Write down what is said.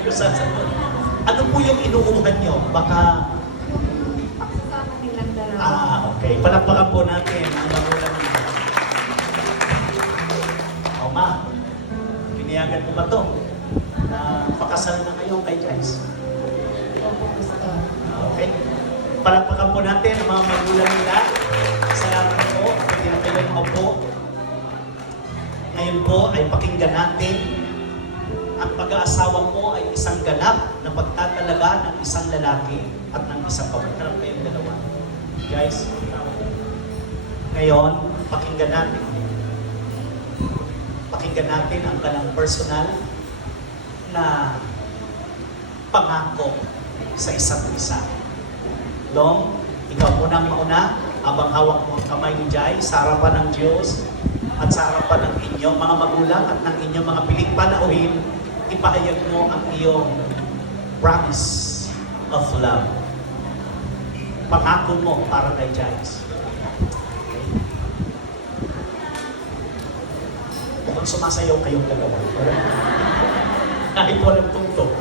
ko sasagot. Ano po yung inuuhan nyo? Baka... Pagsasama nilang dalawa. Okay. Palakpakan po natin ang magulang niyo. O ma, piniyagan mo ba to? Na pakasal na kayo kay Joyce? Opo, gusto. Okay. Palakpakan po natin ang mga magulang nila. Salamat po. Pwede na kayo maupo. Ngayon po ay pakinggan natin. Ang pag-aasawa mo ay isang ganap na pagtatalaga ng isang lalaki at ng isang babae. Harap kayong dalawa. Guys, ngayon, pakinggan natin. Pakinggan natin ang kanilang personal na pangako sa isa't isa. Long, ikaw munang mauna, habang hawak mo ang kamay ni Jai sa harapan ng Diyos at sa harapan ng inyong mga magulang at ng inyong mga piling panauhin, ipahayag mo ang iyong promise of love. Pangako mo para kay Jai. Mukhang sumasayaw kayong dalawa. Kahit walang tungtong.